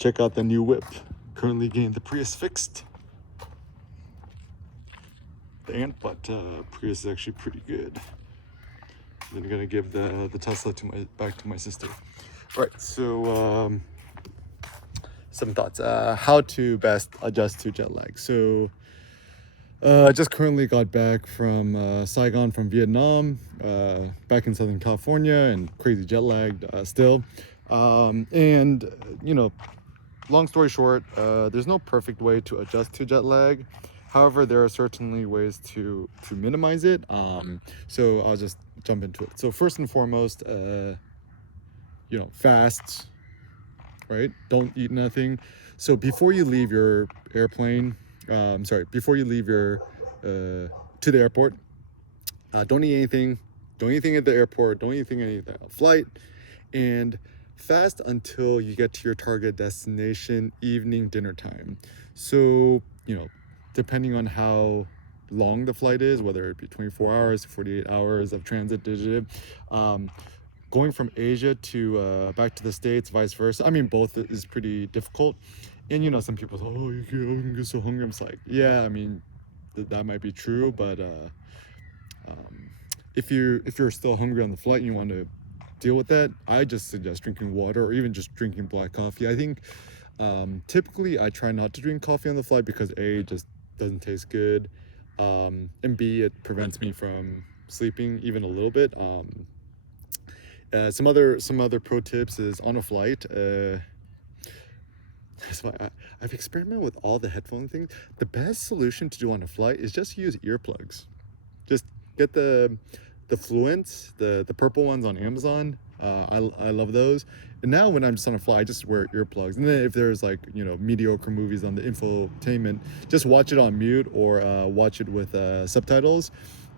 check out the new whip. Currently getting the Prius fixed. But Prius is actually pretty good. Then I'm gonna give the Tesla back to my sister. All right, so some thoughts. How to best adjust to jet lag. So I just currently got back from Saigon from Vietnam, back in Southern California, and crazy jet lagged still. And you know, long story short, there's no perfect way to adjust to jet lag. However, there are certainly ways to minimize it. So I'll just jump into it. So first and foremost, fast, right? Don't eat nothing. So before you leave your airplane, before you leave your to the airport, don't eat anything. Don't eat anything at the airport. Don't eat anything at the flight, and fast until you get to your target destination, evening dinner time. So depending on how long the flight is, whether it be 24 hours, 48 hours of transit, going from Asia to back to the States, vice versa. I mean, both is pretty difficult. And some people say, oh, you get so hungry. I'm just like, yeah, I mean, that might be true, but if you're still hungry on the flight and you want to deal with that, I just suggest drinking water or even just drinking black coffee. I think typically I try not to drink coffee on the flight because A, it just doesn't taste good, and B, it prevents me from sleeping even a little bit. Some other pro tips is on a flight. So I've experimented with all the headphone things. The best solution to do on a flight is just use earplugs. Just get the Fluents, the purple ones on Amazon. I love those. And now when I'm just on a flight, I just wear earplugs. And then if there's mediocre movies on the infotainment, just watch it on mute or watch it with subtitles.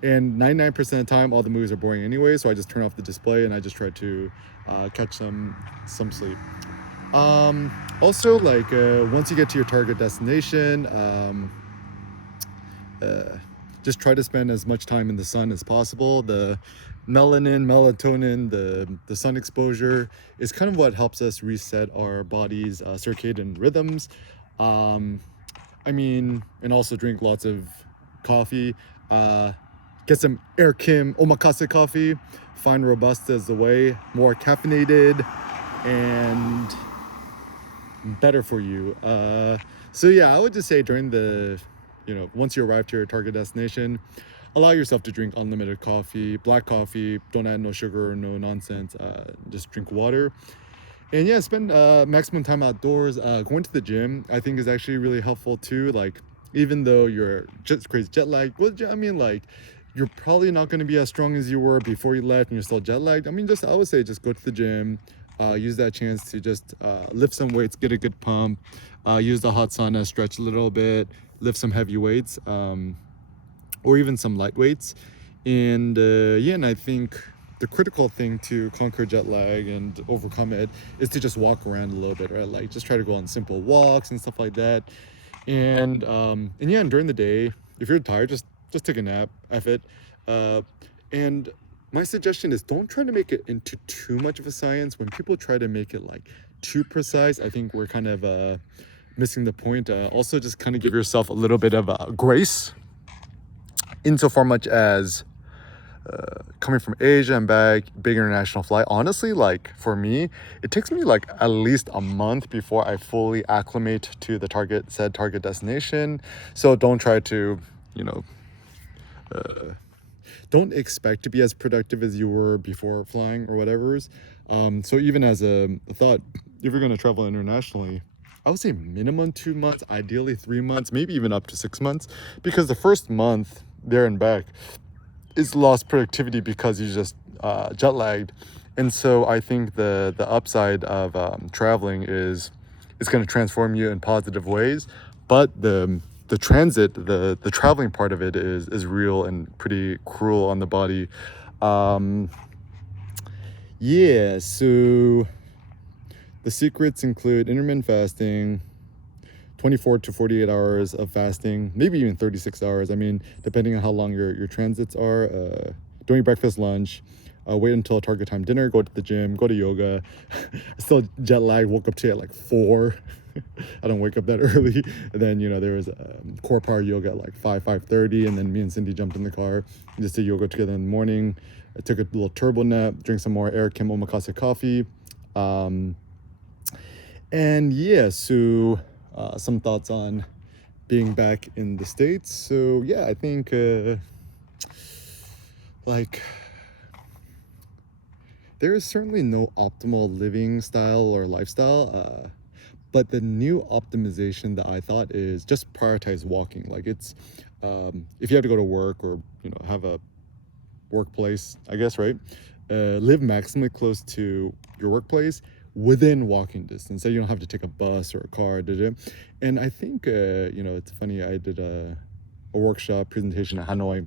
And 99% of the time, all the movies are boring anyway, so I just turn off the display and I just try to catch some sleep. Also, once you get to your target destination, just try to spend as much time in the sun as possible. The melatonin, the sun exposure is kind of what helps us reset our body's circadian rhythms. And also drink lots of coffee. Get some Air Kim omakase coffee. Find Robusta as the way, more caffeinated and better for you. So yeah, I would just say during once you arrive to your target destination, allow yourself to drink unlimited coffee, black coffee. Don't add no sugar, no nonsense. Just drink water. And yeah, spend maximum time outdoors. Going to the gym, I think, is actually really helpful too. Even though you're just crazy jet lagged, you're probably not going to be as strong as you were before you left and you're still jet lagged. I would say just go to the gym, use that chance to just lift some weights, get a good pump, use the hot sauna, stretch a little bit, lift some heavy weights, or even some light weights. And and I think the critical thing to conquer jet lag and overcome it is to just walk around a little bit, right? Just try to go on simple walks and stuff like that. And during the day, if you're tired, just take a nap, F it. And my suggestion is don't try to make it into too much of a science. When people try to make it too precise, I think we're kind of missing the point. Also, just kind of give yourself a little bit of grace, insofar much as coming from Asia and back, big international flight. Honestly, for me, it takes me at least a month before I fully acclimate to the target destination. So don't try to, don't expect to be as productive as you were before flying or whatever. So even as a thought, if you're going to travel internationally, I would say minimum 2 months, ideally 3 months, maybe even up to 6 months, because the first month there and back is lost productivity because you just jet lagged. And so I think the upside of traveling is it's going to transform you in positive ways, but the transit, the traveling part of it is real and pretty cruel on the body. So the secrets include intermittent fasting, 24 to 48 hours of fasting, maybe even 36 hours. Depending on how long your transits are, doing breakfast, lunch, wait until target time dinner, go to the gym, go to yoga. Still jet lag, woke up to at like 4. I don't wake up that early. And then, there was core power yoga at like 5:30, and then me and Cindy jumped in the car and just did yoga together in the morning. I took a little turbo nap, drink some more Air Kim Omakase coffee. And yeah, so some thoughts on being back in the States. So yeah, I think like there is certainly no optimal living style or lifestyle, but the new optimization that I thought is just prioritize walking. Like it's if you have to go to work or have a workplace, I guess, right? Live maximally close to your workplace within walking distance, so you don't have to take a bus or a car. And I think it's funny. I did a workshop presentation in Hanoi,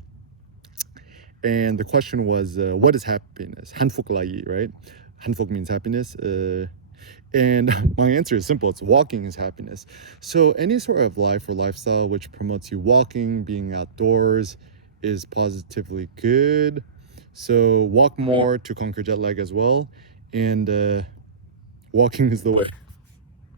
and the question was, what is happiness? Hanfuk lai, right? Hanfuk means happiness. And my answer is simple. It's walking is happiness. So any sort of life or lifestyle which promotes you walking, being outdoors, is positively good. So walk more to conquer jet lag as well. And walking is the way.